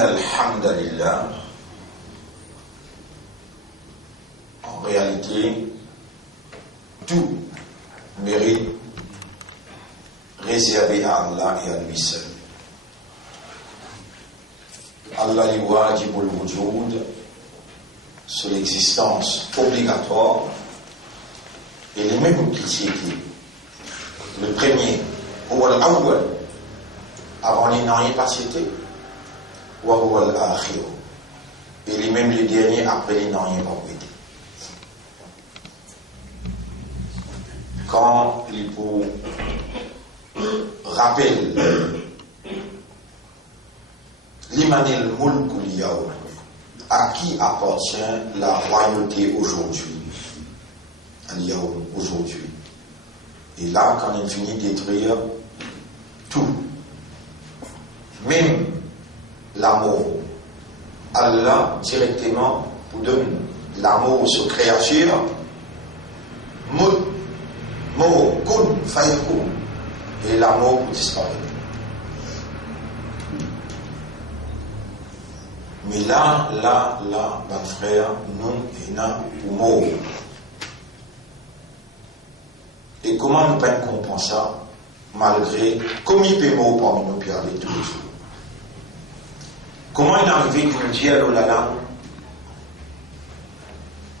Alhamdulillah, en réalité, tout mérite réservé à Allah et à lui seul. Allah li wajibul wujud, sur l'existence obligatoire, et les mêmes piliers. Le premier, huwa al-awwal, avant les derniers pas cités, wa huwa al-akhir, et les mêmes les derniers après les derniers pas cités. Quand il vous rappelle l'imanil mulkul yawm, à qui appartient la royauté aujourd'hui, al-yawm, aujourd'hui. Et là, quand il finit de détruire tout, même l'amour, Allah directement vous donne l'amour sur créature, mot, kun, fayakun, et l'amour disparaît. Mais là, mon frère, nous, il y a un mot. Et comment nous pouvons comprendre ça, malgré, comme il peut mot parmi nous, puis aller tous les jours. Comment il est arrivé que nous disons, oh là là,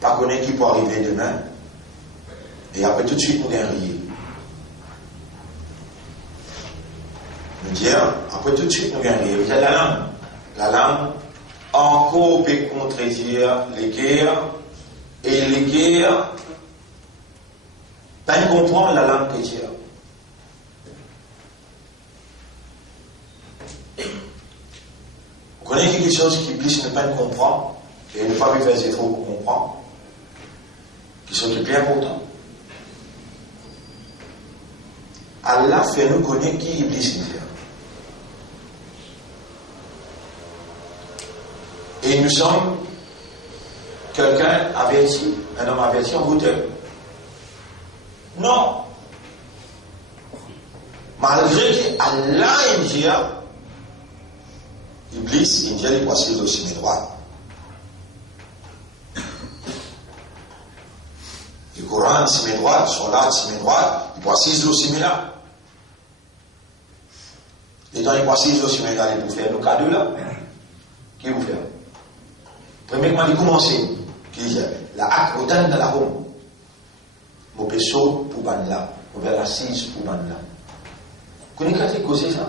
pas connaître qui peut arriver demain, et après tout de suite nous rire. Nous disons, après tout de suite nous rire. La langue, encore peut contredire les guerres, et les guerres, pas comprendre la langue chrétienne. Vous connaissez quelque chose qui puisse ne pas comprendre, et ne pas lui faire ses trop pour comprendre, quelque chose qui est plus important. Allah fait nous connaître qui Iblis nous fait. Et nous sommes quelqu'un averti, un homme averti en bouteille. Non. Malgré qu'Allah il dit, Iblis, il dit, il voici aussi mes droits. Le Coran, c'est mes droits, son art, c'est mes droits, il voici aussi mes là. Et dans les voici aussi mes là, il vous fait nous cadeaux là. Qui vous fait? Premièrement, il commence, qui dit, la acte autant de la home. Mon pécho pour ban là, mon vers assise pour ban là. Vous connaissez qui a causé ça?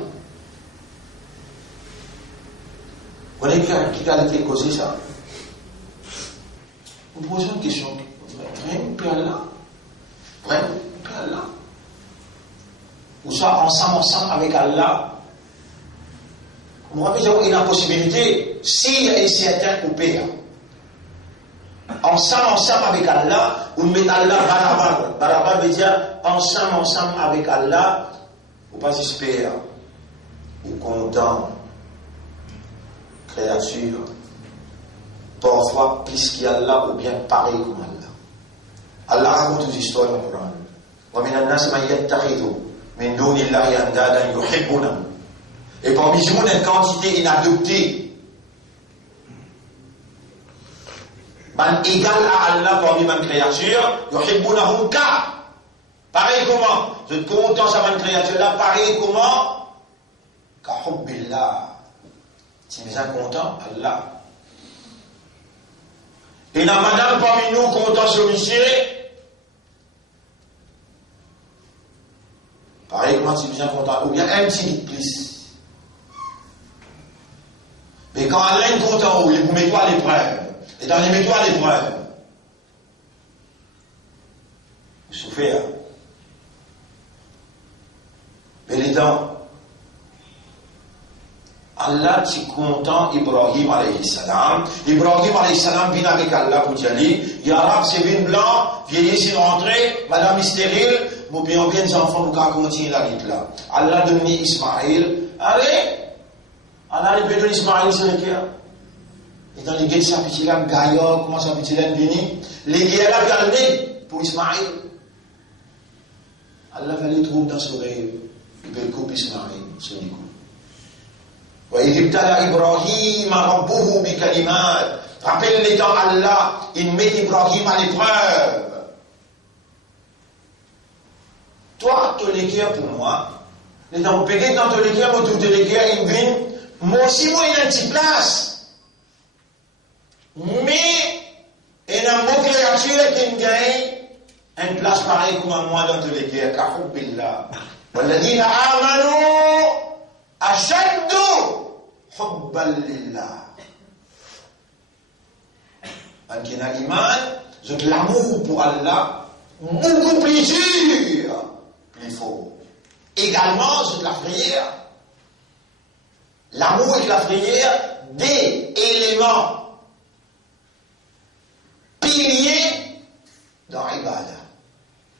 Vous connaissez qui a causé ça? Vous posez une question. Vraiment, Père là? Vraiment, Père là? Ou soit ensemble avec Allah? Vous rappelez qu'il y a une possibilité, s'il y a un certain coupé, ensemble avec Allah, ou mettez Allah barabar. Barabar veut dire ensemble avec Allah, ou pas espérer, ou content, créature, parfois plus qu'Allah, ou bien pareil comme Allah. Allah raconte des histoires dans le Coran. وَمِنَ النَّاسِ مَنْ يَتَّخِذُ مِنْ دُونِ اللَّهِ أَنْدَادًا يُحِبُّونَهُمْ. Et parmi eux, une quantité inadoptée. Man égal à Allah parmi ma créature, yuhibbunahum ka. Pareil comment? Je te content ça ma créature là, pareil comment? Ka hubbillah. Si nous sommes contents, Allah. Et la madame parmi nous content sur monsieur. Pareil comment si nous sommes contents, ou bien un petit bit plus. Mais quand Allah est content, il vous met-toi à l'épreuve. Et dans les mets-toi à l'épreuve. Vous souffrez, hein? Mais les dents, Allah est content, Ibrahim alayhi salam. Ibrahim alayhi salam vient avec Allah pour dire, Yarab, c'est vin blanc, vieilli, c'est rentré, madame est stérile, vous bien des enfants, vous pouvez continuer la lutte là. Allah donne Ismaël, allez! Allah il peut donner Ismaël sur le cœur. Et dans les guets de sa petite lame, Gaïa, comment sa petite lame bénie, les guets là gardés pour Ismaël. Allah va les trouver dans son rêve. Il peut le couper Ismaël sur les coups. وإذ ابتلى إبراهيم ربه بكلمات. Rappelle les temps Allah, il met Ibrahim à l'épreuve. Toi, tu les guerres pour moi. Les temps pégués, quand tu les guerres, moi, tu les guerres, ils viennent. Moi aussi, moi, il a une petite place. Mais, il y a une bonne créature qui gagne une place pareille comme moi dans tous les guerres. Kafou billah. والذين آمنوا أشد حبا لله. Quand il y a l'iman, c'est l'amour pour Allah, beaucoup plus dur, plus fort. Également, c'est la prière. L'amour et la prière, des éléments piliers dans l'ibadah.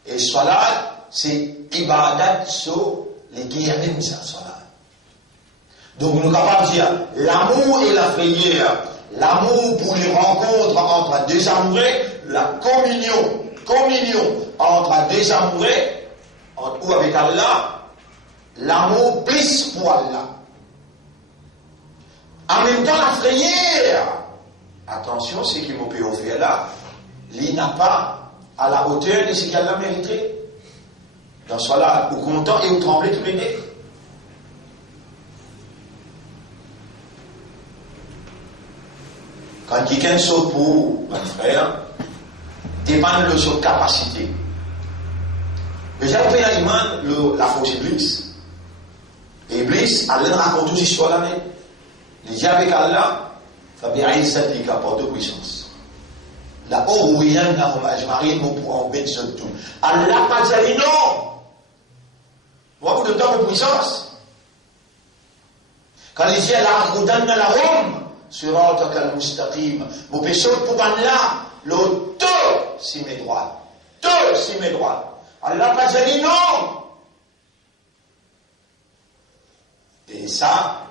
Et salat, c'est ibadat sur les guerres, ça, salat. Donc, nous sommes capables de dire l'amour et la prière, l'amour pour les rencontres entre deux amoureux, la communion entre deux amoureux, ou avec Allah, l'amour plus pour Allah. En même temps, la prière, attention, ce qui m'a pu offrir là, il n'a pas à la hauteur de ce qu'elle a mérité. Dans ce là, au content et au tremblé tous les deux. Quand quelqu'un saute pour un frère, dépend de sa capacité. Mais j'ai appris à l'imam la fausse Iblis. Et Iblis, Allah raconte aussi sur l'année. Il dit avec Allah, Fabi'aïsat li qu'apporte de puissance. La Oruyan n'ahum ajmarin, nous pourrons bête sur tout. Allah pas dit non. Moi, vous de temps de puissance. Quand il dit Allah, Roudanna la Rome, Surat al-Mustaqim, vous pouvez sauter pour Allah, le deux, si mes droits. Deux, si mes droits. Allah pas dit non. Et ça,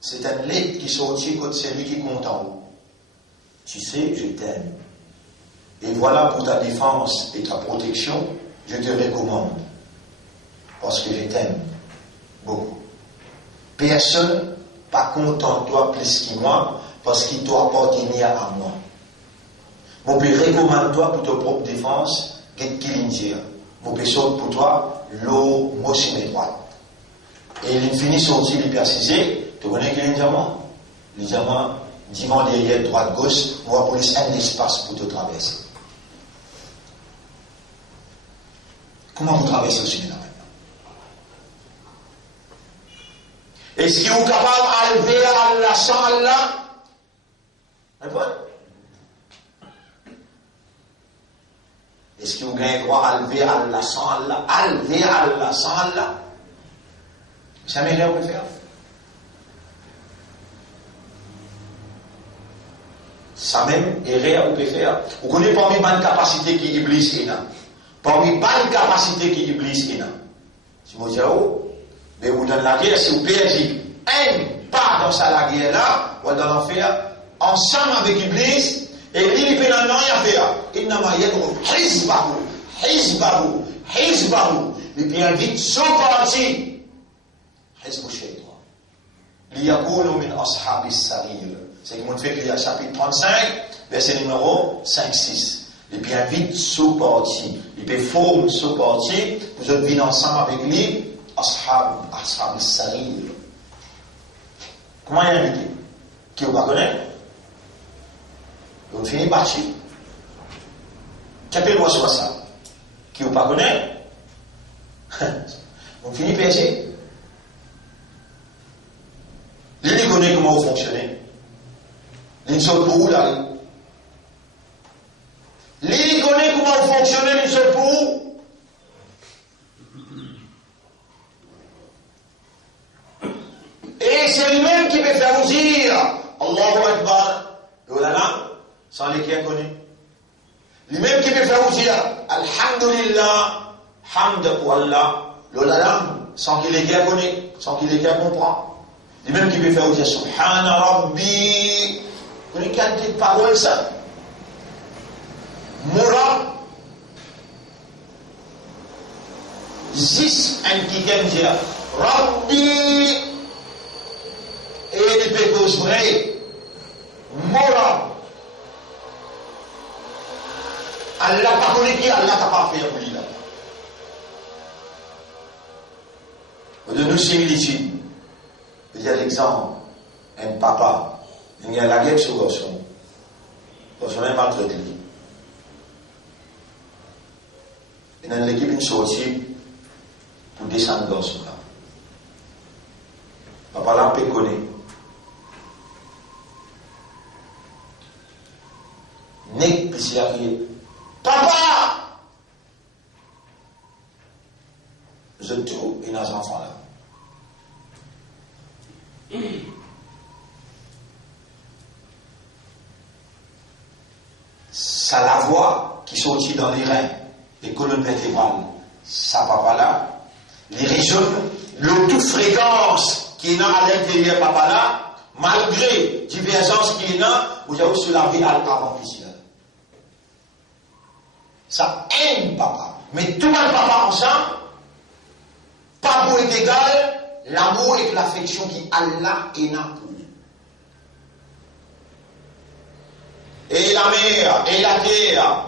c'est un lettre qui sortit contre celui qui compte en haut. Tu sais, je t'aime. Et voilà pour ta défense et ta protection, je te recommande. Parce que je t'aime beaucoup. Personne pas content de toi plus que moi, parce qu'il doit appartenir à moi. Mon père recommande toi pour ta propre défense, qu'est-ce qu'il dit. Mon père saute pour toi, l'eau, moi aussi mes droites. Et il finit sorti, il est précisé, tu connais quel est le diamant? Le diamant, divan derrière, droite, gauche, on va pour laisser un espace pour te traverser. Comment vous traversez au cinéma maintenant? Est-ce que vous êtes capable de lever Allah sans Allah? Répondez. Est-ce que vous avez droit à lever Allah sans Allah? À lever Allah sans Allah? Ça m'énerve de faire. Ça même est réel, on peut faire. Vous connaissez parmi les capacités qui Iblis est là. Parmi les capacités qui Iblis est là. Si vous dites, oh, mais vous dans la guerre, si vous perdez un pas dans la guerre là, vous allez en faire ensemble avec Iblis, et lui, il peut n'en rien faire. Il n'a pas yadru, hizbahu. Il peut inviter son parti. Hizbu shaytan. Liyakulu min ashabis sarir. C'est ce qui fait qu'il y a chapitre 35, verset numéro 5-6. Il peut inviter son parti. Il peut former son parti. Vous êtes venus ensemble avec lui. Ashabis sarir. Comment il a invité? Qui vous pas connaître? Vous finissez par chier. Qu'appelle-moi sur ça? Qui vous pas connaître? Vous finissez par chier. Lui connaît comment vous fonctionnez. L'une seule pour vous là. Lui connaît comment vous fonctionnez, l'une seule pour vous. Et c'est lui-même qui peut faire vous dire Allahu Akbar. Et là, sans lesquels connaît. Lui-même qui peut faire vous dire Alhamdulillah, hamd pour Allah. Là, sans qu'il les connaît, sans qu'il les comprend. Lui-même qui peut faire vous dire Subhana Rabbi. Vous connaissez quelle petite parole ça? Moura. Zis un qui aime dire Rabbi. Et il peut cause vrai, moral. Allah pas connu qui Allah t'a pas fait pour lui là. De nous similitudes. Il y a l'exemple, un papa, il y a la guerre sur garçon. Garçon est maltraité. Il y a l'équipe une sortie pour descendre garçon là. Papa là peut connaître. Nek puis s'il arrive. Papa! Je trouve une enfant là. Ça la voix qui sortit dans les reins, les colonnes vertébrales, ça papa là, les régions, l'autofréquence qui est à l'intérieur papa là, malgré divergence qui est là, vous avez sur la vie avant ici là. Ça aime papa, mais tout le papa ensemble, pas pour être égal, l'amour et l'affection qui Allah est là pour. Et la mer, et la terre,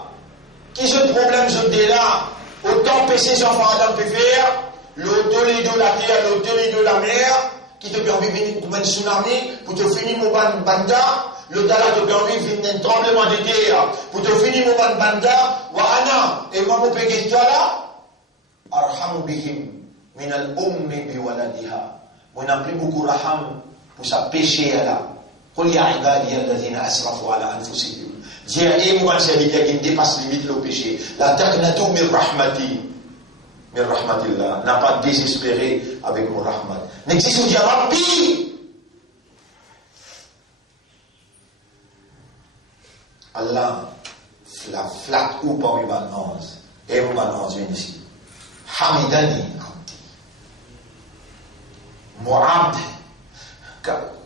qui ce problème je dis là, autant péché sans enfants peut faire, l'auto les deux la terre, l'auto les deux la mer, qui te permet de venir pour un tsunami, pour te finir mon banda, le dala te permet de venir un tremblement de terre, pour te finir mon banda, wa'ana, et moi mon pégué toi là, arhamu bihim. Min al-ummi bi waladiha. On n'a plus beaucoup raham pour sa péché là. Qul ya ibadi alladhina asrafu ala anfusihim. Dis à moi serviteur qui dépasse limite le péché. La taqnatu min rahmati. Min rahmatillah. N'a pas désespéré avec mon rahmat. N'existe pas Rabbi. Allah flat ou parmi ma ange. Et mon ange vient ici. Hamidani. Mourad,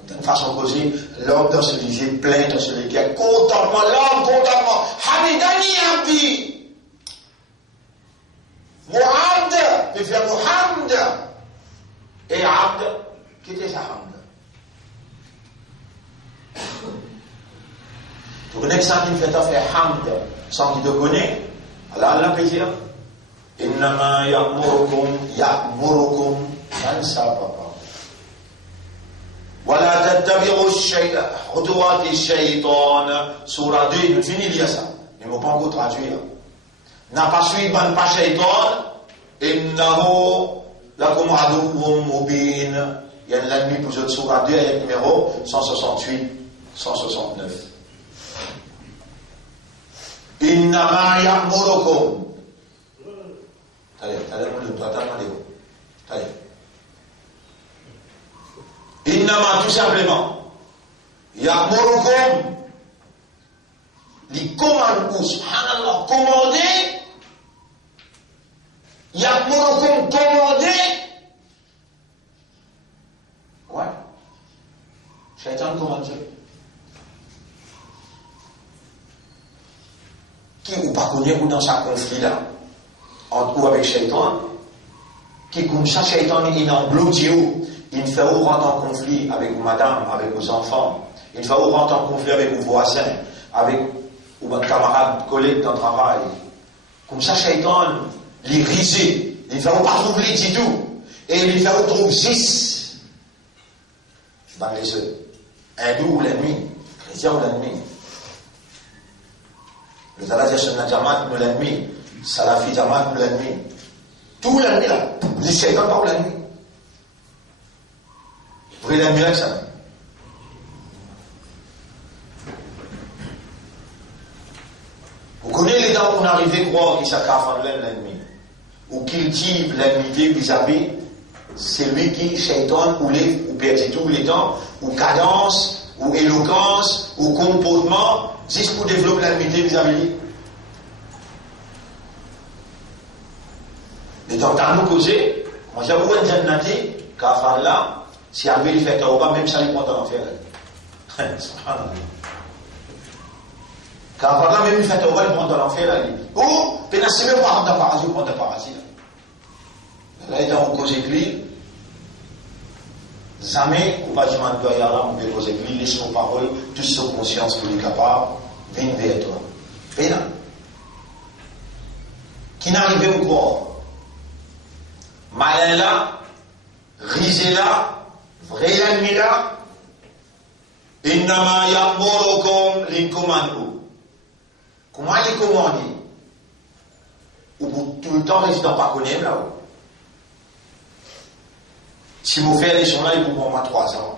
d'une façon posée, l'homme dans ce livre plein dans ce livre qui est contentement, l'homme contentement, Hamidani Abdi. Mourad, il fait Mohammed. Et Abd, qui était sa Hamd. Tu connais que ça qui fait faire Hamd sans qu'il te connaisse. Alors Allah peut dire, Innama ya'murukum, ça papa. ولا تتبعوا خطوات الشيطان سورة 2 nous finit lire ça mais on ne peut pas encore traduire n'a pas suivi pas shaitan innahu lakum aduwwun mubin il y a l'ennemi pour cette sourate 2 avec numéro 168 169 innama ya'murukum Innama tout simplement Ya'murukum li commande ou subhanallah commander Ya'murukum commander ouais Shaitan commande qui ou pas connaît ou dans sa conflit là entre ou avec Shaitan qui comme ça Shaitan il en bloque il fait où rentrer en conflit avec vos madame, avec vos enfants. Il fait où rentrer en conflit avec vos voisins, avec vos camarades, collègues dans le travail. Comme ça, Shaitan, il risé. Il fait où pas trouver du tout. Et il fait où trouve 6 dans les œufs. Hindou ou l'ennemi, chrétien ou l'ennemi. Le Taladia Sunna Jamaat ou l'ennemi, Salafi Jamaat ou l'ennemi. Tout l'ennemi là. Le Shaitan pas ou l'ennemi. Vous voyez l'ennemi avec ça. Vous connaissez les dents qu'on arrive à croire qu'ils s'accafent l'ennemi. Ou qu'ils tirent l'ennemi vis-à-vis, c'est lui qui, Shaitan, ou perd tous les temps, ou cadence, ou éloquence, ou comportement, juste pour développer l'ennemi vis-à-vis lui. Les temps à nous causer, moi j'avoue un jannati, kafar là, si Abel fait tauba, même ça il prend en enfer. Car par là, même il fait tauba, il prend en enfer. Ou, pénassé même pas rentrer paradis, il prend en paradis. Là, il est en cause écrit, Jamais, ou pas du mal de là, on peut poser lui, laisse nos paroles, toute sa conscience pour les capables, vienne vers toi. Et là, qui n'arrive au corps, malin là, risé là, vrai ennemi là, innama ya'murukum l'incommando. Comment il est commandé? Ou pour tout le temps, résident pas connaître là-haut. Si vous faites les choses là, il vous prend 3 ans.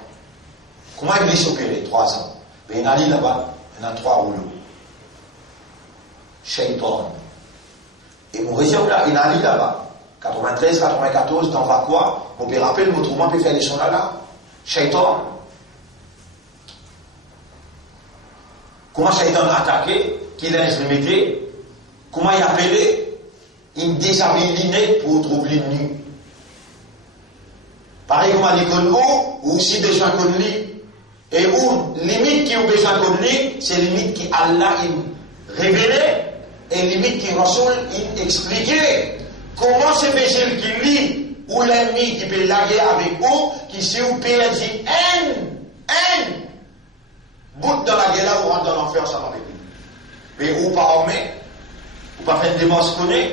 Comment il va s'opérer 3 ans? Ben, il y a là-bas, il y a 3 rouleaux. Shaitan. Et mon réserve là, il y a là-bas. 93, 94, t'en vas quoi? On peut rappeler, autrement, on peut faire les choses là. Shaitan. Comment Shaitan a attaqué? Qu'il a implémenté? Comment il a appelé? Il déshabille l'inné pour trouver nu. Pareil comme à l'école ou aussi besoin de lui. Et où limite qui ont besoin de lui, c'est limite qui Allah il révélait et limite qui Rasoul il expliquait. Comment c'est possible qu'il lit ou l'ennemi qui peut laguer avec vous, qui sait où perd dit haine, bout dans la guerre là ou rentre dans l'enfer ça avec lui. Mais ou pas armé, ou pas faire une démence connue,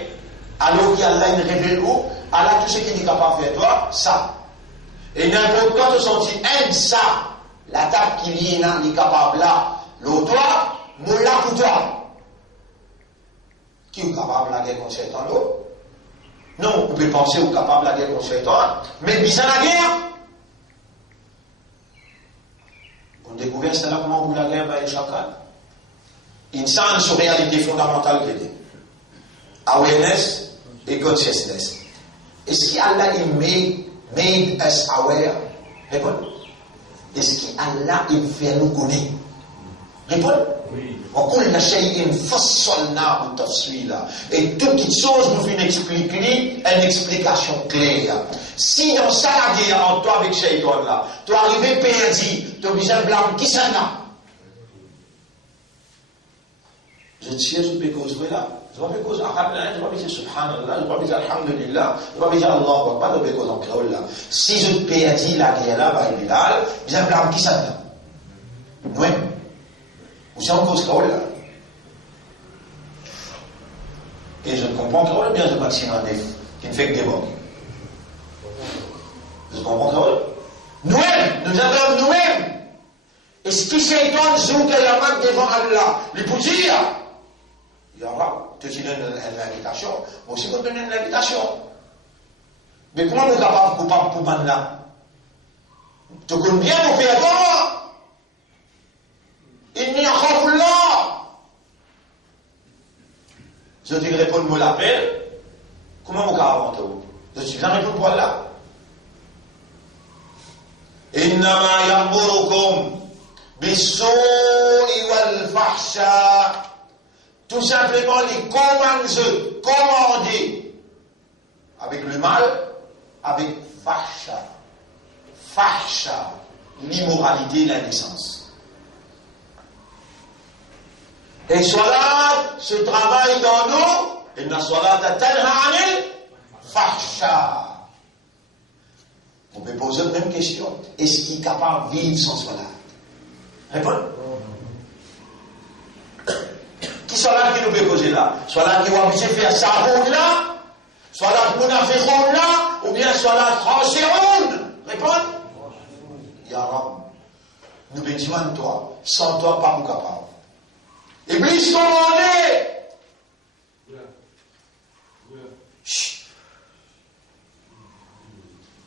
alors qu'Allah il révèle où, Allah tout ce qu'il est capable de faire toi, ça. Et n'importe quand tu sens haine ça, l'attaque qui vient est capable là, l'autre toi, moula pour toi. Qui est capable de la guerre contre Shaitan l'autre? Non, vous pouvez penser au capable de la guerre contre Shaitan, mais bizarre la guerre. On découvre c'est là comment vous la guerre va être chacun. Insan sur réalité fondamentale qu'il est. Awareness et consciousness. Est-ce qu'Allah il made us aware? Répondez. Est-ce qu'Allah il fait nous connaître? Répondez. Oui. Et toute petite chose nous fait expliquer une explication claire. Si dans ça la guerre entre toi avec Shaitan là, tu arrives perdu, tu as besoin de blâmer qui ça là? Je sais ce que cause là. Je ne vais pas cause arabe là, je ne vais pas dire subhanallah, je ne vais pas dire alhamdulillah, je ne vais pas dire Allah, pas de cause en créole là. Si je perds la guerre là, bah Bilal, je vais blâmer qui ça là? Oui. Vous savez cause créole là. Et je comprends créole bien, je maxime un défaut qui ne fait que déborder. Je comprends créole. Nous-mêmes, nous avons nous-mêmes. Et ce qui s'étonne, c'est que la main devant Allah, les pour dire. Il y aura, tu te donnes l'invitation, moi aussi, je te donne l'invitation. Mais comment nous sommes capables de couper pour man là? Tu connais bien mon père, toi? Il n'y a pas de là. Je te réponds, moi l'appel. Comment vous avez inventé? Je suis jamais pour toi là. Innama yamurukum bis-su'i wal-fahsha. Tout simplement les commander avec le mal, avec fahsha. Fahsha, l'immoralité, l'indécence. Et salat se travaille dans nous, et la salat tanha anil fahsha. On peut poser la même question. Est-ce qu'il est capable de vivre sans salat? Répondez. Qui sont là qui nous peut poser là? Soit là qui va obligé de faire sa ronde là, soit là qui a fait ronde là, ou bien soit là tranché ronde. Répondez. Yaram, nous bénissons toi, sans toi pas nous capable. Iblis commandé.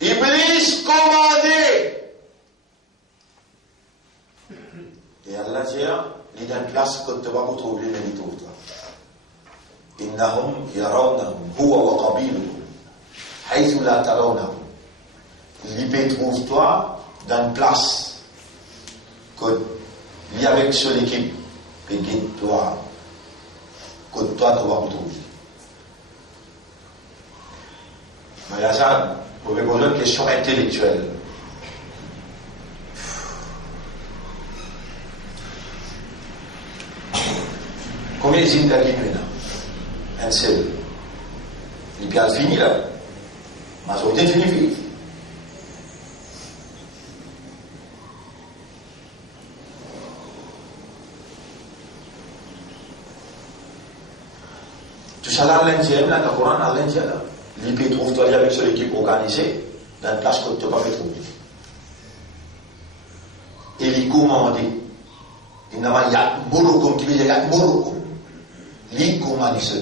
Iblis commandé. Et Allah dit, il est dans une place que tu vas vous trouver, mais il trouve toi. Innahum yarawnahum huwa wa qabiluhum haythu la tarawnahum. L'IP trouve toi dans une place que il avec seule équipe et guide toi que toi tu vas vous trouver. Mais là ça, vous avez besoin de questions intellectuelles. Combien de signes d'avis maintenant? Un seul. Il peut être fini là. La majorité finit vite. là, l'Indien, là, dans le Coran, l'Indien, là. L'IP trouve-toi avec son équipe organisée, dans une place que tu n'as pas fait trouver. Et il commande. Il n'a pas yat morokum, qui veut dire yat morokum. Il commande ce.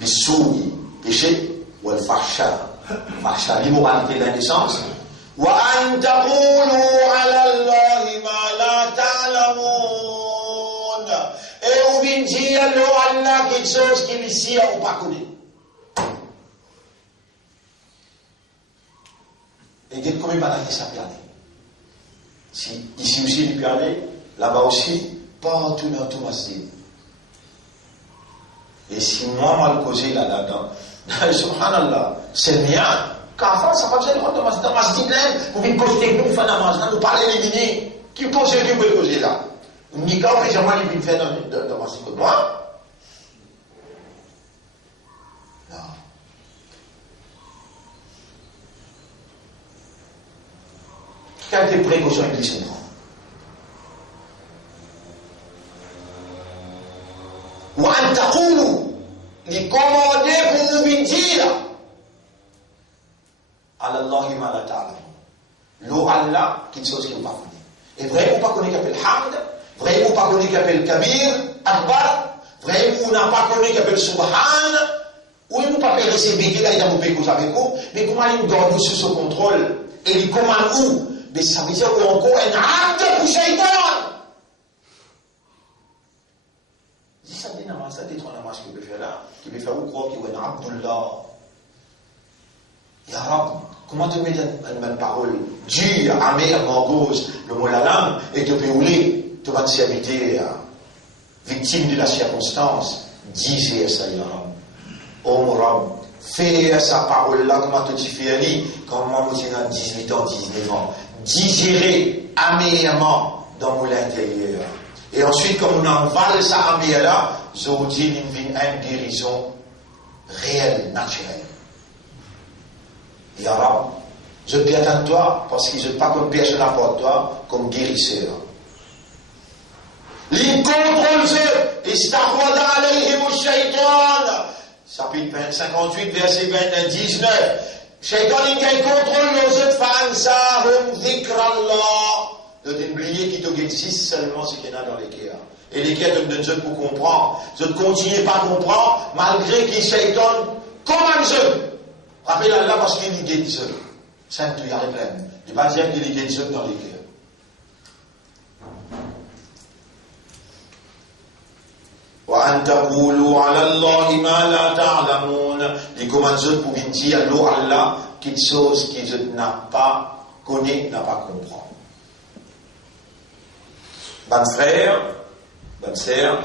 Bissoui, péché, ou le fahsha. Fahsha, l'immoralité de la naissance. Wa an taqulu ala Allahi ma la ta'lamun. Et ou bien dire à Allah quelque chose qui ici ou pas connu. Et dites combien de ça peut aller. Si, ici aussi il peut aller, là-bas aussi, partout dans tout masjid. Et si moi mal causé là-dedans, subhanallah, c'est bien. Car ça va besoin de rentrer dans masjid là, vous venez causer technique, vous faites la masjid, vous parlez éliminer. Qui pose qui peut causer là? Ni quand on fait jamais les faire dans masjid que moi. Non. Quelle précaution Iblis on prend? Ou an taqulu, les commander pour nous dire ala Allahi ma la ta'lamun. L'eau Allah, quelque chose qui ne pas connaît. Et vrai ou pas connaît qu'appelle Hamd, vrai ou pas connaît qu'appelle Kabir, Akbar, vrai ou n'a pas connaît qu'appelle Subhan, ou il ne pas faire ces bêtises là, il a coupé cause avec vous, mais comment il garde sous son contrôle, et il commande où? Mais ça veut dire qu'il y a encore un acte pour Shaitan. Si ça dit namaz, ça dit trois namaz qu'il peut faire là, qu'il peut faire où croire qu'il y a un Abdullah. Ya Rab, comment tu mets une parole dure, amère, morose, le mot la langue, et te péouler, te vas te servir, victime de la circonstance, disez ça, Ya Rab. Oh mon Rab, fais sa parole là, comment tu fais ali, quand moi, je suis à 18 ans, 19 ans, digérer amèrement dans mon intérieur. Et ensuite, comme on envale ça amère là, je vous dis une guérison réelle, naturelle. Ya Rab, je te attends de toi parce que je ne suis pas comme personne à part toi, comme guérisseur. L'incontrôle ce, istahwada alayhim shaitan. Chapitre 58, verset 19. Shaitan, il contrôle nos autres fans, dhikrallah. De t'oublier qui t'existe seulement ce qu'il y en a dans les cœurs. Et les cœurs te donnent pour comprendre. Je ne continue pas à comprendre, malgré qu'il Shaitan, comme un jeu. Rappelez Allah parce qu'il est guéri seul. C'est un tout, il y a plein. Il ne va pas dire qu'il est guéri seul dans les cœurs. وأن تقولوا على الله ما لا تعلمون. Les commandes pour dire à Allah quelque chose que je n'ai pas connu, n'a pas compris. Bonne frère, bonne sœur,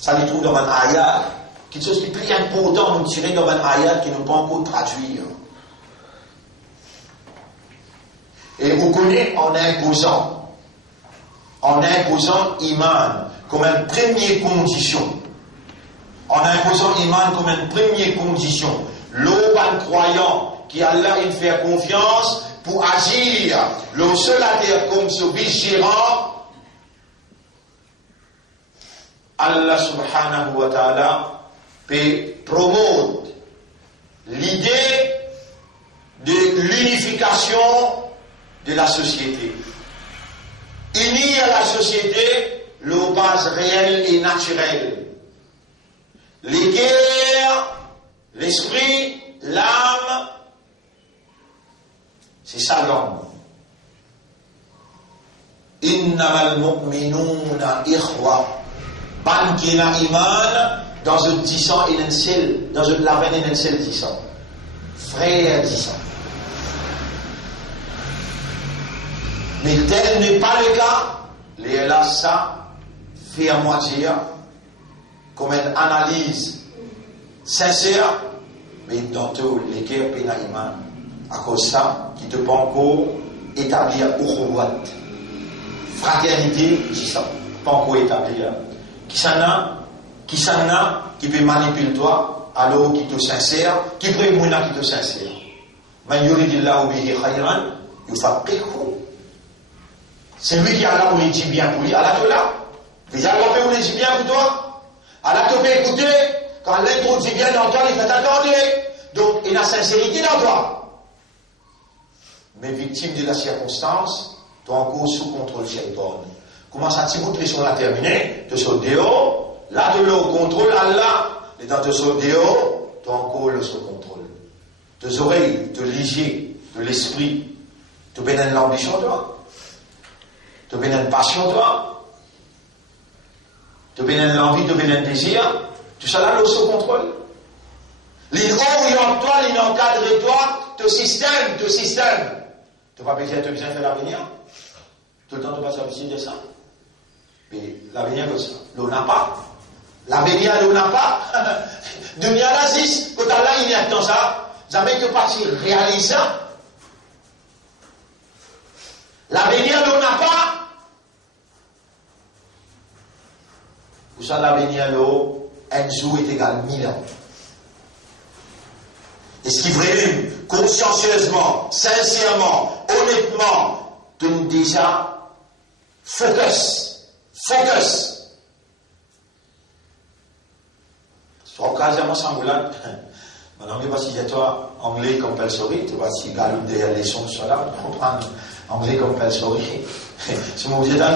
ça lui trouve dans un ayat. Quelque chose qui est plus important nous tirer dans un ayat qui ne peut pas encore traduire. Et vous connaissez en imposant iman comme une première condition. En imposant iman comme une première condition. L'autre croyant qui Allah il fait confiance pour agir. Le seul à terre comme ce vice-gérant. Allah subhanahu wa ta'ala peut promouvoir l'idée de l'unification de la société. Unir la société, le base réelle et naturelle. Les guerres, l'esprit, l'âme, c'est ça l'homme. Innamal mu'minuna ikhwa. Ban qui n'a iman dans un tissant et un ciel, dans une lavenne et un ciel tissant. Frère tissant. Mais tel n'est pas le cas, les là ça fait à moitié comme une analyse sincère, mais dans tous les cœurs pénal iman. À cause de ça, qui te peut encore établir ukhuwat. Fraternité, c'est ça, pas encore établir. Qui s'en a, qui peut manipuler toi, alors qui te sincère, qui peut mouna qui te sincère. Man yuridillahu bihi khayran, yufaqihu. C'est lui qui a là où il dit bien pour lui, Allah te là. Déjà, on peut vous dit bien pour toi. Allah te peut écouter, Quand l'introduit bien dans toi, il va t'accorder. Donc, il y a sincérité dans toi. Mais victime de la circonstance, tu es encore sous contrôle shaitan. Comment ça, tu les choses à terminer, tu sautes dehors, là, tu es au contrôle, Allah, et dans te sautes dehors, tu es encore sous contrôle. Tes oreilles, te liger, de l'esprit, tu as l'ambition, toi. Tu as une passion, toi. Tu as l'envie, tu as le désir. Tout ça là, sous contrôle. Les oriente toi, les encadre toi, ton système. Tu vas pas besoin de faire l'avenir. Tout le temps, tu vas s'habituer de ça. Mais l'avenir, comme ça. L'on n'a pas. L'avenir, l'on n'a pas. Dunia la 6, quand Allah, il y a dans ça. Jamais que partir réaliser. L'avenir, l'on n'a pas. Pour ça, l'avenir, l'on, un jour est égal 1000 ans. Et ce qui vraiment, consciencieusement, sincèrement, honnêtement, donne déjà focus. Soit occasionnellement sans moulin, maintenant, je sais pas si toi, anglais compulsory, tu vois, si galoupe des leçons sur là, tu comprends, anglais compulsory. Si mon vieux dans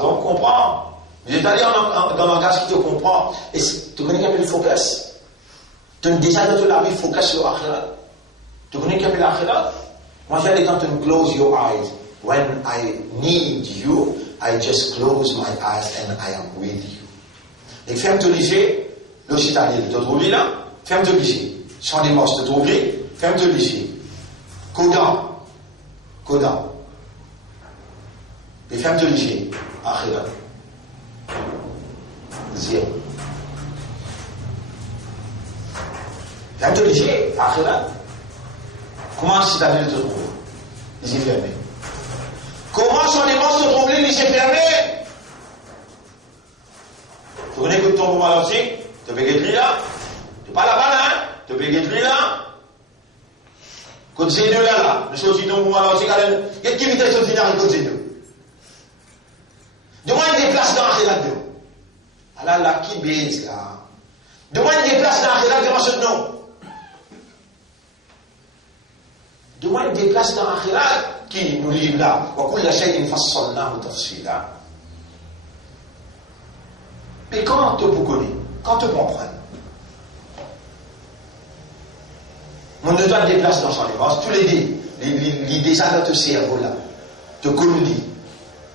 on comprend. Je vais aller dans un langage qui te comprend. Et tu connais qu'un peu le focus. Tu as déjà dans toute la vie focus sur l'akhirat. Tu connais qu'un peu l'akhirat. Moi, j'allais quand tu close your eyes. When I need you, I just close my eyes and I am with you. Et ferme-te léger. Le citadin, tu te trouves là. Ferme-te léger. Sans des morts, tu te trouves là. Ferme-te léger. Kodan. Et ferme-te léger. Akhirat. Zéro. Ferme te léger, akhirat. Comment c'est-à-dire te trouver? Les yeux fermés. Comment sont les morts se trouver les yeux fermés? Tu connais que ton moment aussi? Tu peux guérir là? Tu pas là-bas là? Tu peux guérir là? Quand c'est deux là, le chose qui tombe au moment aussi, il y a qui vitesse ordinaire quand c'est deux. Demande des places dans l'akhirat deux. Alors là, qui baise là? Demande des places dans l'akhirat, demande ce nom. Demande des places dans l'akhirat qui nous livre là. وَكُلَّ شَيْءٍ فَصَّلْنَاهُ تَفْصِيلًا. Mais quand tu vous connais, quand tu comprends, on ne doit des places dans son livre. Tu les dans ton cerveau là. Tu connais.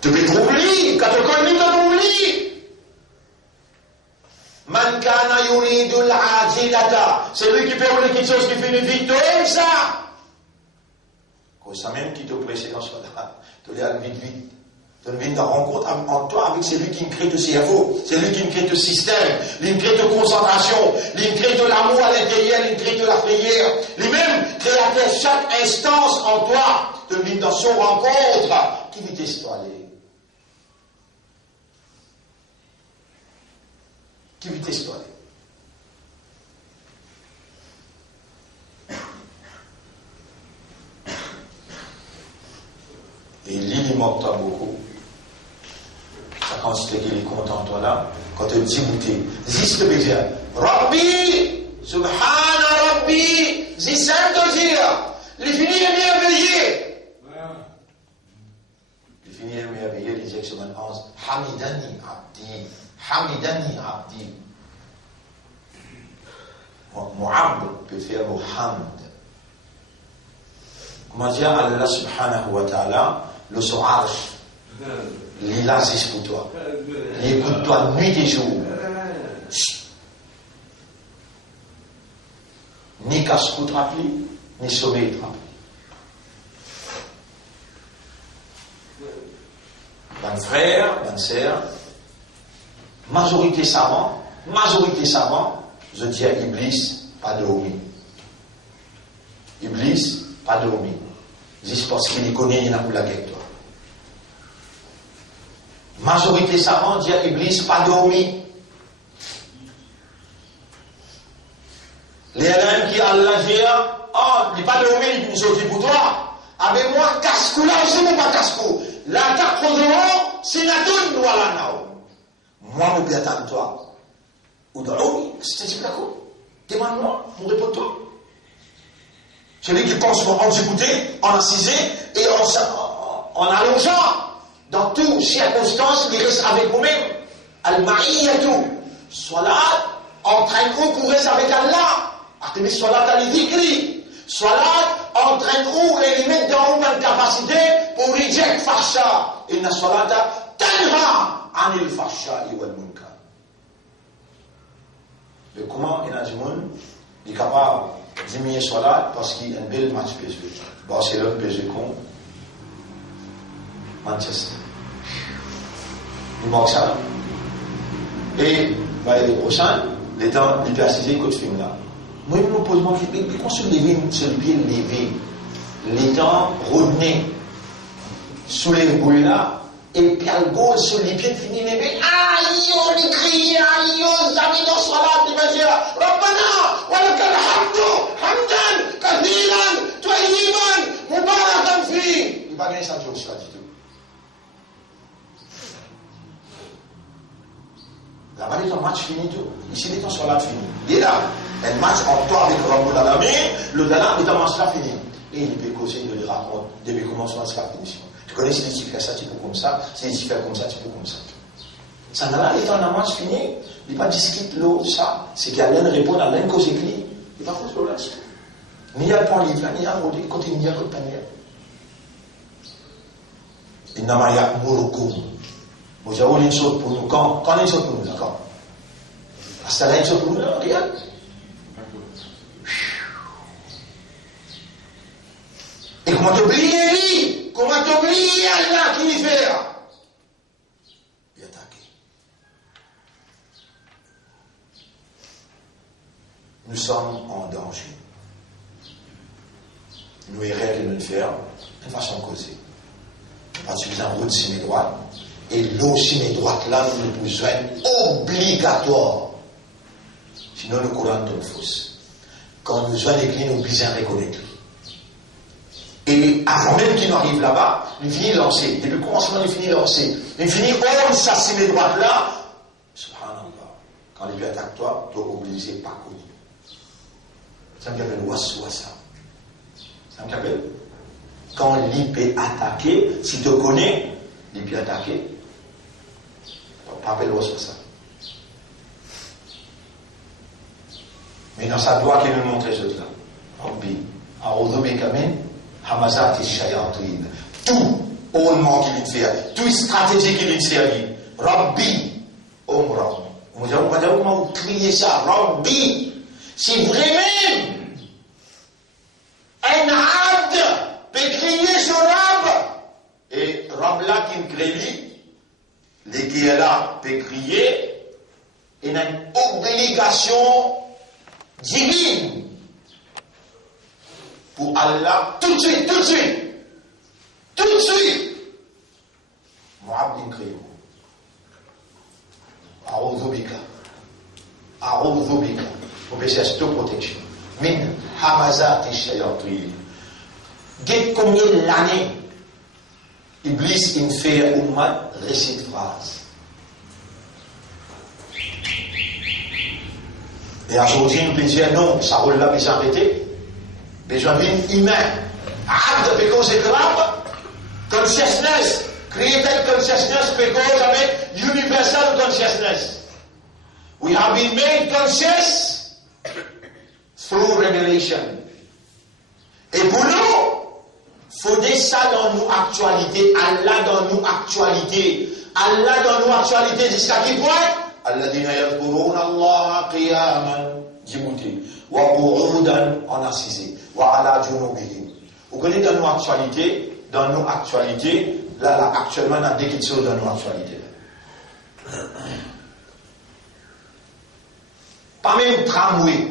Tu peux t'oublier. Quand tu connais, tu t'oublies. Man kana yuridul ajilata. C'est lui qui peut vouloir quelque chose qui finit vite comme ça. Comme ça même qui te presse dans ce là. Tu l'as vite. Tu viens de rencontre en toi avec celui qui crée ton cerveau, celui qui crée ton système, il crée ta concentration, il crée de l'amour à l'intérieur, il crée de la prière. Lui-même créateur chaque instance en toi. Tu viens dans son rencontre qui vit t'estoiler. Qui vit t'estoiler. Et l'île il manque beaucoup. Ça consiste qu'il est content toi là. Quand tu dis goûter, dis le baiser. Rabbi, Subhana Rabbi, dis saint dire. Les finis est merveilleux. Les finis est merveilleux, les examens 11. Hamidani Abdi. Mu'abd peut faire Muhammad. Comment dire Allah subhanahu wa ta'ala, le sourage, il assiste pour toi. Il écoute toi nuit et jour. Ni casse-cou rappelé, ni sommeil rappelé. Mon frère, mon sœur, majorité savant, je dis à Iblis, pas dormi. Iblis, pas dormi. Juste parce qu'il connaît, il n'a pas la guerre, toi. Majorité savant dit à Iblis, pas dormi. Les LM qui Allah dit, il n'est pas dormi, il nous sortit pour toi. Avec moi, casse-cou là aussi, mais pas casse-cou. L'attaque au devant, c'est la donne, nous à la nao. Moi, nous bien attendre toi. Ou dans l'eau, c'est la cour. Demande-moi, mon répond-toi. Celui qui pense en discuter, en assiser et en allongeant, dans toutes circonstances, il reste avec vous-même. Al-Ma'iyatou. Salat entraîne-vous pour rester avec Allah. Artemis Salat al-Dhikri. Salat entraîne-vous et lui met dans une capacité pour reject Fahsha. Inna Salata tanha anil Fahsha wal munkar. Mais comment il est capable de diminuer Salat parce qu'il y a un bel match PSV. Barcelone, PSV contre Manchester. Il manque ça. Et l'année prochaine, les temps, il peut assister qu'au film là. Moi, je me pose mon question, mais quand on lève sur le pied levé, les temps revenaient sous les boules là, et puis le goal sur les pieds fini levé, aïe, on y crie, aïe, on s'amène dans Salat, il va dire, Rabbana, wa lakal hamdu, hamdan, kathiran, tayyiban, mubarakan fi. Il va gagner ça jour, ça du tout. Là-bas, il est en match fini tout. Ici, il est en Salat fini. Il est là. Un match en toi avec Raboul Alamé, le Dana est en match là fini. Et il peut causer, il le raconte, depuis le commencement de la finition. Tu connais si tu fais ça, tu peux comme ça, si tu fais comme ça, tu peux comme ça. Ça n'a pas été en match fini, il n'est pas discute l'eau, ça. C'est qu'il y a l'un répondre à l'un cause écrit. Il n'est pas faux le reste. Ni à le point livre, ni à le côté ni à le panier. Il n'a pas y a Mouroukoum. Vous avez une chose pour nous. Quand une chose pour nous, d'accord? Parce que là, une chose pour nous, regarde. Et comment t'oublier lui? Comment t'oublier Allah qui lui fait là? Il attaque. Nous sommes en danger. Nous errons de nous faire de façon causée. Pas suffisamment route si mes droites. Et l'eau si mes droites là, nous avons besoin obligatoire. Sinon le courant tombe fausse. Quand nous avons écrit, nous besoin reconnaître. Et avant même qu'il n'arrive là-bas, il finit de lancer. Depuis le commencement, il finit de lancer. Il finit, ça c'est mes droites là. Subhanallah. Quand il attaque toi, tu es obligé de pas connu. Ça me appelle waswasa. Ça me appelle. Quand il peut attaquer, si tu connais, il peut attaquer. On appelle waswasa. Mais dans sa doigt qu'il nous montre les autres là. Rabbi, a'udhu bika min hamazati shayatin. Tout haulement qu'il vient faire, toute stratégie qu'il vient servir. Rabbi, Omra. On va dire comment vous criez ça, Rabbi. C'est vraiment un abd peut crier sur Rab. Et Rab là qui me crie, les qui est là peut crier. Il a une obligation divine pour Allah tout de suite, tout de suite, tout de suite. Mu'abdin kriyo. A'udhu bika. A'udhu bika. Pour chercher toute protection. Min hamazati shayatin. Guette combien l'année Iblis il fait ummat récite phrase. Et aujourd'hui, nous pouvons dire non, ça roule là, besoin d'arrêter. Besoin d'une humain. Abd, because c'est grave. Consciousness. Created consciousness because avec universal consciousness. We have been made conscious through revelation. Et pour nous, faut dire ça dans nos actualités. Allah dans nos actualités. Allah dans nos actualités jusqu'à quel point? الذين يذكرون الله قياما Djibouti وقعودا en assisé وعلى جنوبهم. Vous connaissez dans nos actualités, là actuellement on a des questions dans nos actualités. Pas même tramway.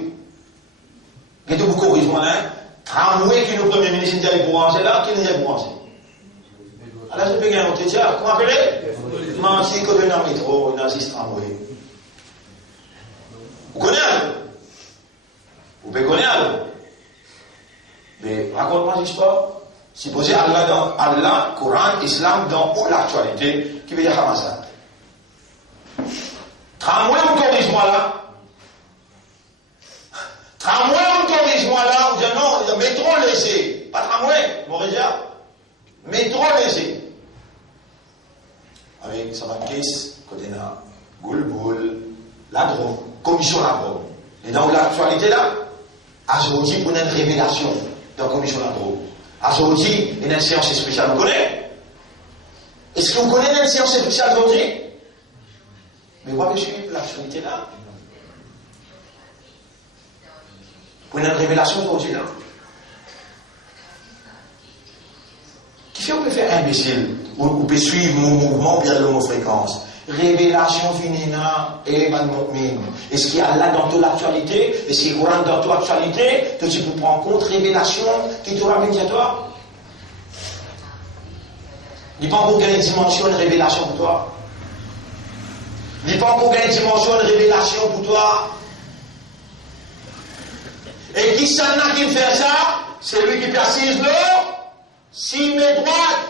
Qui est beaucoup corrigement là, tramway qui nous premier ministre dit pour brancher là, qui nous dit pour brancher. Alors je peux gagner un entretien, comment appeler? Manchi comme un métro, un assist tramway. Vous connaissez? Vous pouvez connaître? Mais raconte-moi l'histoire. Supposez Allah dans Allah, Coran, Islam dans l'actualité, qui veut dire Hamazat. Tramway ou corrige-moi là? Tramway, on corrige moi là, on dit non, métro léger. Pas tramway, Morédia. Métro léger. Avec sa caisse, côté là, boule, la drogue, commission la drogue. Et dans l'actualité là, aujourd'hui, pour une révélation dans la commission la drogue. Aujourd'hui, il y a une séance spéciale, vous connaissez? Est-ce que vous connaissez une séance spéciale aujourd'hui? Mais vous voyez l'actualité là. Pour une révélation aujourd'hui là. Qui fait qu'on peut faire imbécile? Ou on peut suivre mon mouvement ou bien le mot fréquence. Révélation finina et Manmoukmin. Est-ce qu'il y a là dans toute l'actualité? Est-ce qu'il y a dans toute l'actualité? Que tu peux prendre en compte révélation qui te ramène à toi? Il n'y a pas encore une dimension de révélation pour toi. Il n'y a pas encore une dimension de révélation pour toi. Et qui s'en a qui fait ça? C'est lui qui précise le cime droite.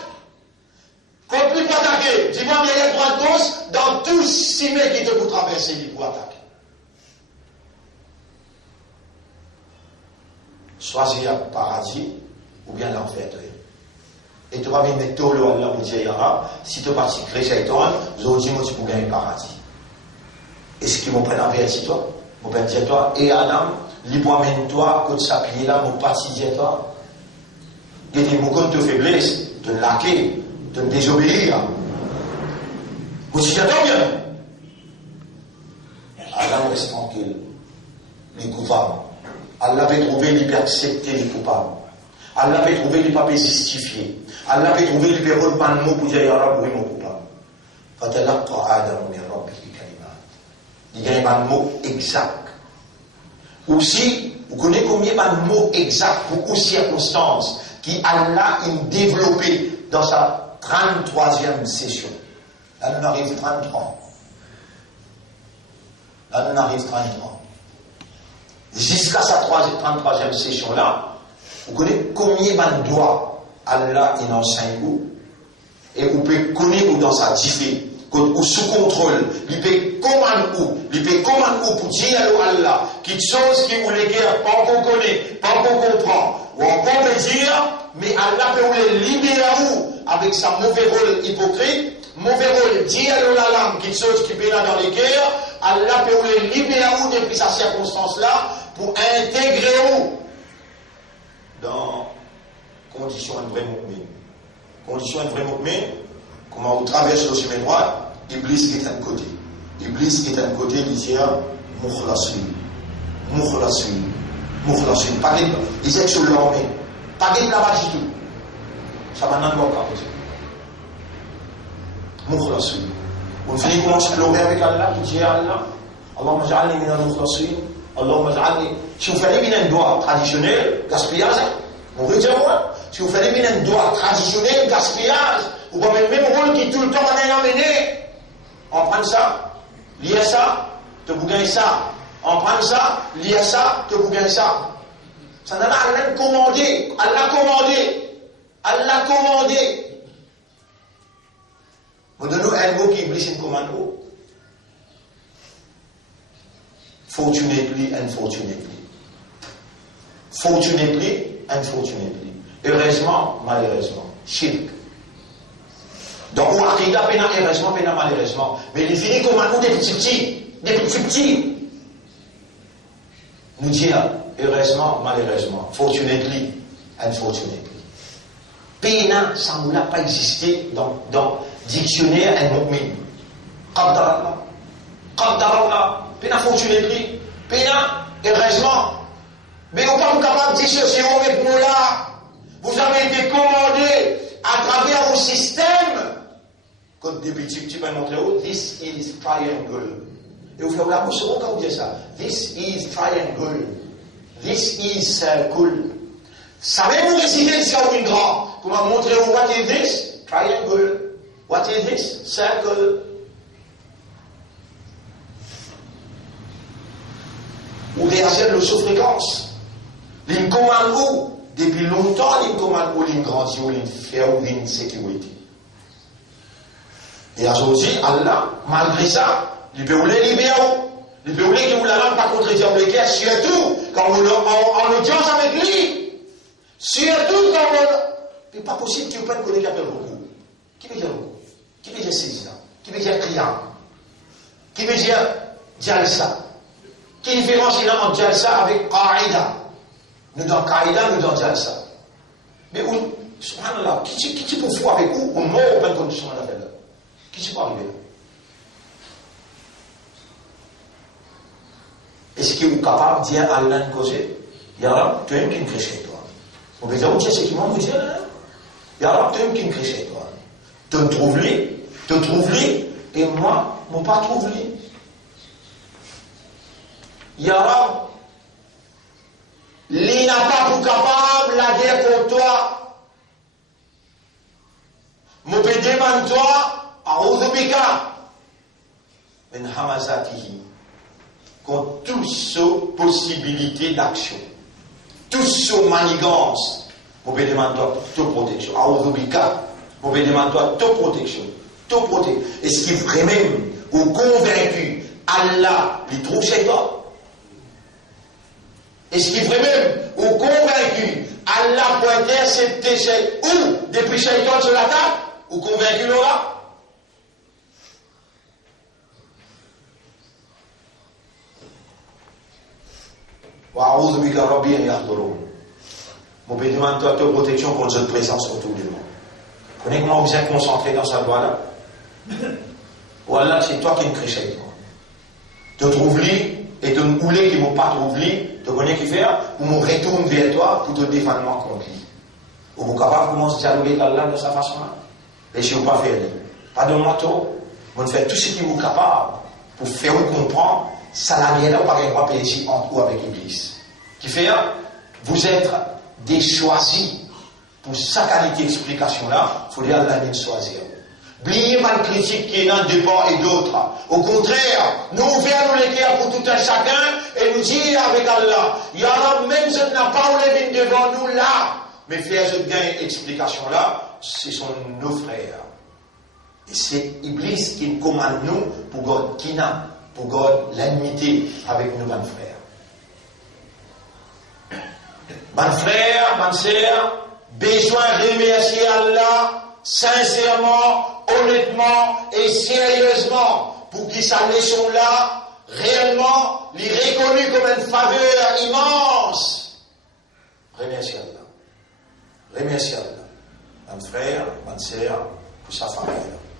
Quand plus pas attaquer, dis-moi, mais il y a droite gauche, dans tout cime qui te peut traverser, il faut attaquer. Choisis le paradis ou bien l'enfer. Et tu vas venir mettre tout le Allah pour dire, si tu partis chrétien, vous allez dire, moi, tu peux gagner le paradis. Est-ce qu'ils vont prendre un verset, toi? Ils vont dire, toi, et Adam, libre amène-toi, que tu s'appuies là, mon parti, dis-toi. Il y a des mots de faiblesse, de laquer, de désobéir. Vous dites, attends bien. Adam reste tranquille. Les coupables. Allah avait trouvé, il peut accepter les coupables. Allah avait trouvé, il ne peut pas justifier. Allah avait trouvé, il peut reprendre le mot pour dire, ya Rab, oui, mon coupable. Fatalaqa Adam min rabbihi kalimat. Il y a un mot exact. Aussi, vous connaissez combien de mots exacts pour une circonstance qui Allah a développé dans sa 33e session. Là, nous arrive 33. Là, nous arrive 33. Jusqu'à sa 33e session-là, vous connaissez combien de doigts Allah il enseigne vous, et vous pouvez connaître dans sa diffé, ou sous contrôle, il peut commander pour dire à Allah quelque chose qui vous les guère, pas qu'on connaît, pas qu'on comprend, ou encore peut dire, mais Allah peut vous les libérer à vous avec sa mauvais rôle hypocrite, mauvais rôle, dire à Allah quelque chose qui peut là dans les guerres, Allah peut vous les libérer à vous depuis sa circonstance-là pour intégrer vous dans condition de vrai mu'min. Condition de vrai mu'min, comment on traverse le chemin droit, Iblis est à un côté. Iblis est à un côté, il dit Mukhlasin. Pas de ils sont sur l'armée. Pas de lavage du tout. Ça va dans le cas. Mukhlasin. On finit comment se pleurer avec Allah, qui dit à Allah Allahumma ja'alni min al-mukhlasin. Allahumma ja'alni. Si vous faites un doigt traditionnel, gaspillage, on veut dire quoi? Si vous faites un doigt traditionnel, gaspillage, vous avez le même rôle qui tout le temps va amener. On prend ça, lié ça, te vous gagnez ça. On prend ça, lié ça, te vous gagnez ça. Ça n'a rien commandé. Allah commandé. Vous donnez un mot qui glisse une commande. Fortunately, unfortunately. Fortunately, unfortunately. Heureusement, malheureusement. Shirk. Donc, on a heureusement, malheureusement. Mais il finit comme un coup des petits. Nous dire, heureusement, malheureusement. Fortunately, unfortunately. Péna, ça ne l'a pas existé dans dictionnaire un mu'min. Qaddarallah. Péna, fortunately. Péna, heureusement. Mais on n'est pas capable de dire ceci, avec nous là. Vous avez été commandé à travers vos systèmes. Quand des petits vas montrer, this is triangle. Et vous faites la bouche, quand vous dites ça, this is triangle. This is circle. Savez-vous réciter ce qu'il y a grand? Comment montrer, what is this? Triangle. What is this? Circle. Ou réagir le sous-fréquence. L'une commande où? Depuis longtemps, l'une commande où l'une grandit, où l'une fait, où l'une sécurité. Et aujourd'hui, Allah, malgré ça, il peut vous les libérer. Les péoulés qui vous la langue pas contredire le cœur, surtout quand on est en audience avec lui. Surtout quand on... C'est pas possible qu'il n'y ait pas de collègue qui appelle beaucoup. Qui veut dire beaucoup? Qui veut dire César? Qui veut dire client? Qui veut dire Jalsa? Quelle différence il y a entre Jalsa avec Qaïda? Nous dans Qaïda, nous dans Jalsa. Mais où, subhanallah, qui peut faire avec vous? On mort au plein condition à la fête. Qui peut arriver là? Est-ce que vous êtes capable de dire à Allah une cause? Ya tu aimes qui me crée chez toi. On peut dire, oh, c'est qui m'a dit, hein? Ya tu aimes qui me crée chez toi. Tu me trouves lui, et moi, je ne pas trouve lui. Ya lui n'a pas pour capable la guerre contre toi. Je peux demander toi, A'udhu bika min hamazatihi. Contre toutes ces possibilités d'action, toutes ces manigances, vous pouvez demander toute protection. A'udhu bika, vous pouvez demander toute protection. Toute protection. Est-ce qu'il vraiment ou convaincu Allah les trouve chez toi? Est-ce qu'il vraiment ou convaincu Allah peut intercepter chez ou depuis chez toi sur la table? Ou convaincu l'aura? Wa'oudhu bika rabbi an yahdurun. Mon béni demande toi ta protection contre cette présence autour de moi. Prenez comment vous êtes concentré dans sa voie-là. Voilà, c'est toi qui me crée chez toi. Te trouves lui et te oulé qui m'ont pas trouvé, te connais qui faire, ou me retourne vers toi pour te défendre contre lui. Ou vous capable de commencer à dialoguer avec Allah de sa façon-là. Et je ne vais pas faire. Pardonne-moi tout. Vous faites tout ce qui vous capable pour faire vous comprendre. Ça n'a rien à voir avec un pays entre vous avec l'Église. Qui fait, vous êtes des choisis. Pour sa qualité d'explication-là, il faut dire Allah choisir. Oubliez mal critique qui est dans de part et d'autres. Au contraire, nous ouvrons les cœurs pour tout un chacun et nous dire avec Allah, Ya Rab, même si on n'a pas oublié devant nous là, mais faire cette gain explication-là, ce sont nos frères. Et c'est Iblis qui nous commande nous pour God Kina. Pour God, l'amitié avec nos bons frères. Bons frères, bonnes sœurs, besoin de remercier Allah sincèrement, honnêtement et sérieusement pour qu'il sa leçon-là, réellement, l'y reconnu comme une faveur immense. Remercier Allah. Remercier Allah. Bons frères, bonnes sœurs, pour sa famille.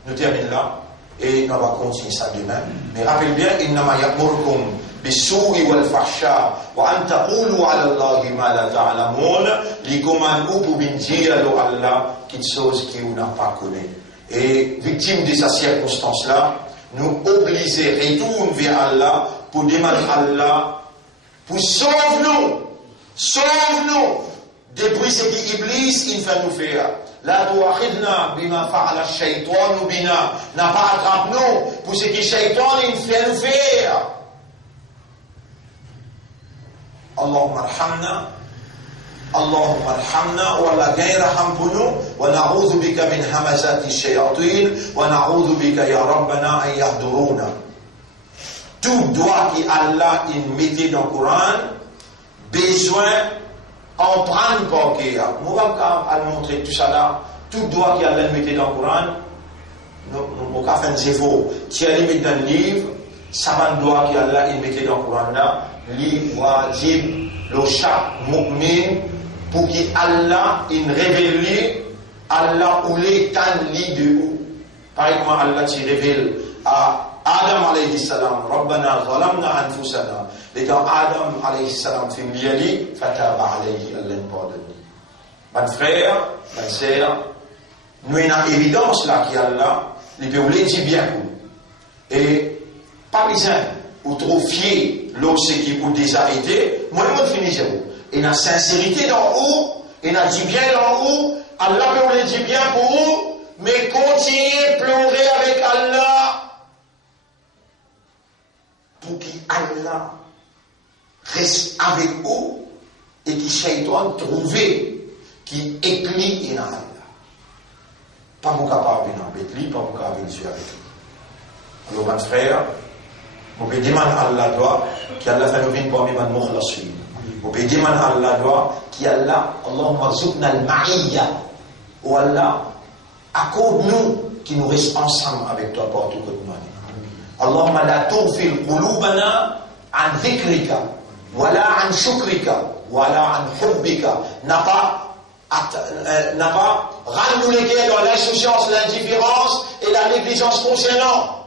Nous terminons là. Et on va continuer ça demain. Mais rappelez bien, innama ya'murukum bis-su'i wal-fahsha wa an taqulu 'ala Allahi ma la ta'lamun, li commande pour dire à Allah quelque chose que vous n'avez pas connu. Et victime de ces circonstances-là, nous obligés retourner vers Allah pour demander à Allah pour sauve-nous depuis ce qu'Iblis il fait nous faire. La tu'akhidna bima fa'ala ash-shaytanu bina. N'a pas attrape-nous pour ce que Shaytan il fait nous faire. Allahumma arhamna wa la ghayra hamdunu wa na'udhu bika min hamazati ash-shayatin wa na'udhu bika ya rabbana an yahduruna. Tout droit qu'Allah il mettait dans le Coran, besoin en prendre par cœur. Nous allons montrer tout ça là. Tout droit qu'Allah mettait dans le Coran, nous allons faire un zéro. Si elle met dans le livre, ça va le droit qu'Allah il mettait dans le Coran là, livre, wajib, le chaque mu'min, pour qu'Allah il révèle, Allah ou les temps de où. Par exemple, Allah s'y révèle à Adam alayhi salam, Rabbana zalamna anfusana. Et quand Adam alayhi salam fait l'yali, fataba alayhi, Allah pardonne. Mes frères, mes sœurs, nous avons une évidence là qui est là, les péoulés disent bien pour. Et pas besoin, ou trop fier, l'autre qui pour déjà été, moi je finis zéro. Et la sincérité dans où, et la dit bien dans où, Allah péoulé dit bien pour où, mais continuez à pleurer avec Allah pour qu'Allah reste avec vous et qui Shaitan trouve qui éclit en Allah. Pas mon capable d'embêter, pas mon capable de avec lui. Alors, mes frères, Vous pouvez demander à Allah doit, qui Allah fait nous venir parmi les mukhlasin. Vous pouvez demander à Allah doit, qui Allah, Allahumma rzuqna al-ma'iyya. Ou Allah, accorde-nous qui nous reste ensemble avec toi partout que nous allons. Allahumma la tughfil qulubana an dhikrika, wala an shukrika, wala an hubbika. N'a pas rends-nous les cœurs dans l'insouciance, l'indifférence et la négligence concernant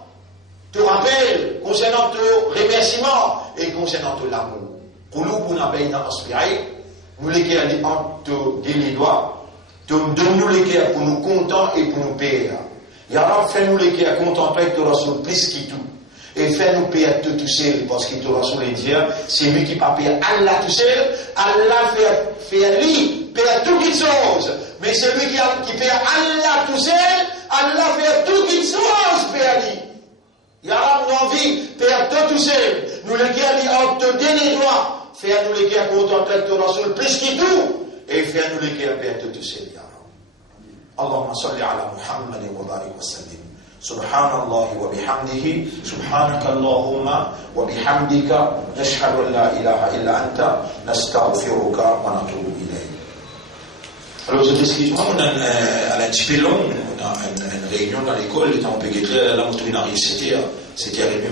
te rappel, concernant te remerciement et concernant te l'amour. Qulubuna bayna asbi'i, nous les cœurs entre les doigts. Donne-nous les cœurs pour nous contents et pour nous payer. Ya Rab, fais-nous les cœurs contents avec ton Rasoul plus que tout. Et fais-nous payer tout seul, parce que ton Rasoul est dire, c'est lui qui va payer Allah tout seul. Allah fait lui, payer toutes les choses. Mais c'est lui qui paye Allah tout seul, Allah fait toutes les choses, payer lui. Ya Rab, nous envie, payer tout seul. Nous les cœurs, on te donne les droits. Fais-nous les cœurs contents avec ton Rasoul plus que tout. Et fais-nous les cœurs payer tout seul, Ya Rab. اللهم صل على محمد وبارك وسلم سبحان الله وبحمده سبحانك اللهم وبحمدك نشهد أن لا إله إلا أنت نستغفرك ونتوب إليك. Alors je t'excuse-moi, on a un petit peu long, on a une réunion dans l'école, le temps on peut guetter, là on trouve une arrive, c'était arrivé.